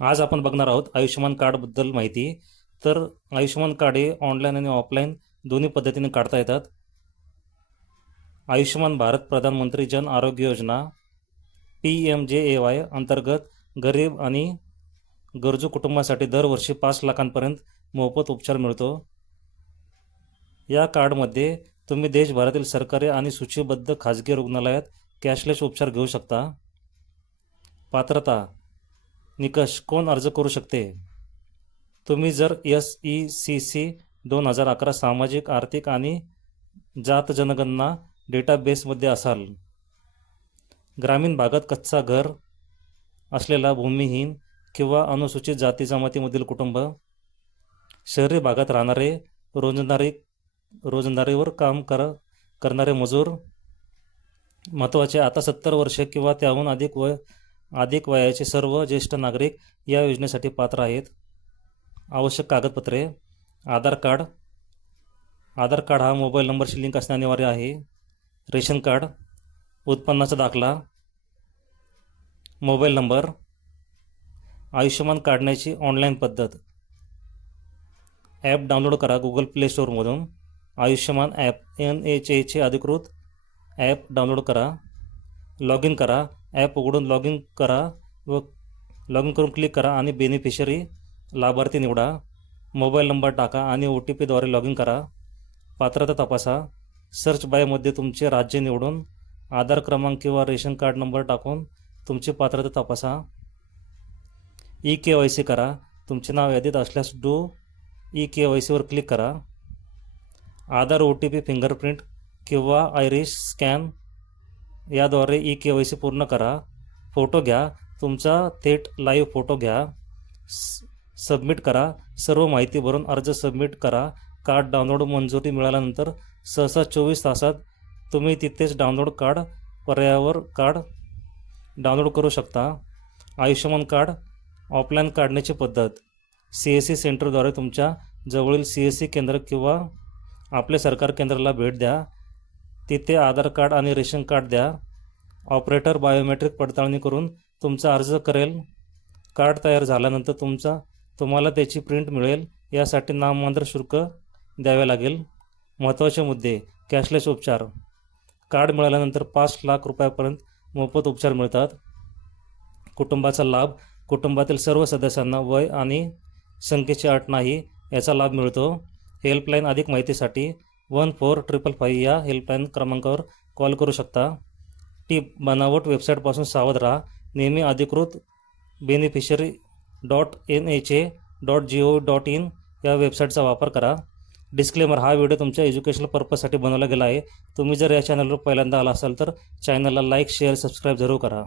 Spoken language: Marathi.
आज आपण बघणार आहोत आयुष्यमान कार्डबद्दल माहिती. तर आयुष्यमान कार्ड हे ऑनलाईन आणि ऑफलाईन दोन्ही पद्धतीने काढता येतात. आयुष्यमान भारत प्रधानमंत्री जन आरोग्य योजना PMJAY अंतर्गत गरीब आणि गरजू कुटुंबासाठी दरवर्षी 5 लाखांपर्यंत मोफत उपचार मिळतो. या कार्डमध्ये तुम्ही देशभरातील सरकारी आणि सूचीबद्ध खाजगी रुग्णालयात कॅशलेस उपचार घेऊ शकता. पात्रता निकष कोण अर्ज करू शकते? तुम्ही जर SECC 2011 सामाजिक आर्थिक आणि जात जनगणना डेटाबेसमध्ये असाल, ग्रामीण भागात कच्चा घर असलेला भूमिहीन किंवा अनुसूचित जाती जमातीमधील कुटुंब, शहरी भागात राहणारे रोजंदारीवर काम करणारे मजूर. महत्त्वाचे, आता 70 वर्षे किंवा त्याहून अधिक वयाचे सर्व ज्येष्ठ नागरिक या योजनेसाठी पात्र आहेत. आवश्यक कागदपत्रे: आधार कार्ड हा मोबाईल नंबरशी लिंक असणे अनिवार्य आहे. रेशन कार्ड, उत्पन्नाचा दाखला, मोबाईल नंबर. आयुष्यमान काढण्याची ऑनलाईन पद्धत: ॲप डाउनलोड करा गुगल प्ले स्टोअरमधून. आयुष्यमान ॲप NHAचे अधिकृत ॲप डाउनलोड करा. लॉग इन करा. ॲप उघडून लॉग इन करून क्लिक करा आणि बेनिफिशरी लाभार्थी निवडा. मोबाईल नंबर टाका आणि OTPद्वारे लॉग इन करा. पात्रता तपासा. सर्च बायमध्ये तुमचे राज्य निवडून आधार क्रमांक किंवा रेशन कार्ड नंबर टाकून तुमची पात्रता तपासा. eKYC करा. तुमचे नाव यादीत असल्यास डू eKYCवर क्लिक करा. आधार OTP फिंगरप्रिंट किंवा आयरिस स्कॅन याद्वारे eKYC पूर्ण करा. फोटो घ्या. तुमचा थेट लाईव्ह फोटो घ्या. सबमिट करा. सर्व माहिती भरून अर्ज सबमिट करा. कार्ड डाउनलोड मंजुरी मिळाल्यानंतर सहसा 24 तासात तुम्ही तिथेच डाउनलोड कार्ड पर्यायावर कार्ड डाउनलोड करू शकता. आयुष्यमान कार्ड ऑफलाईन काढण्याची पद्धत: CSC सेंटरद्वारे तुमच्या जवळील CSC केंद्र किंवा आपल्या सरकार केंद्राला भेट द्या. तिथे आधार कार्ड आणि रेशन कार्ड द्या. ऑपरेटर बायोमेट्रिक पडताळणी करून तुमचा अर्ज करेल. कार्ड तयार झाल्यानंतर तुम्हाला त्याची प्रिंट मिळेल. यासाठी नाममात्र शुल्क द्यावे लागेल. महत्त्वाचे मुद्दे: कॅशलेस उपचार: कार्ड मिळाल्यानंतर 5 लाख रुपयापर्यंत मोफत उपचार मिळतात. कुटुंबाचा लाभ: कुटुंबातील सर्व सदस्यांना वय आणि संख्येची अट नाही याचा लाभ मिळतो. हेल्पलाईन: अधिक माहितीसाठी 14555 या हेल्पलाईन क्रमांकावर कॉल करू शकता. टिप: बनावट वेबसाईटपासून सावध राहा. नेहमी अधिकृत beneficiary.NHA.gov.in या वेबसाईटचा वापर करा. डिस्क्लेमर: हा व्हिडिओ तुमच्या एज्युकेशनल पर्पजसाठी बनवला गेला आहे. तुम्ही जर या चॅनलवर पहिल्यांदा आला असाल तर चॅनलला लाईक, शेअर, सबस्क्राईब जरूर करा.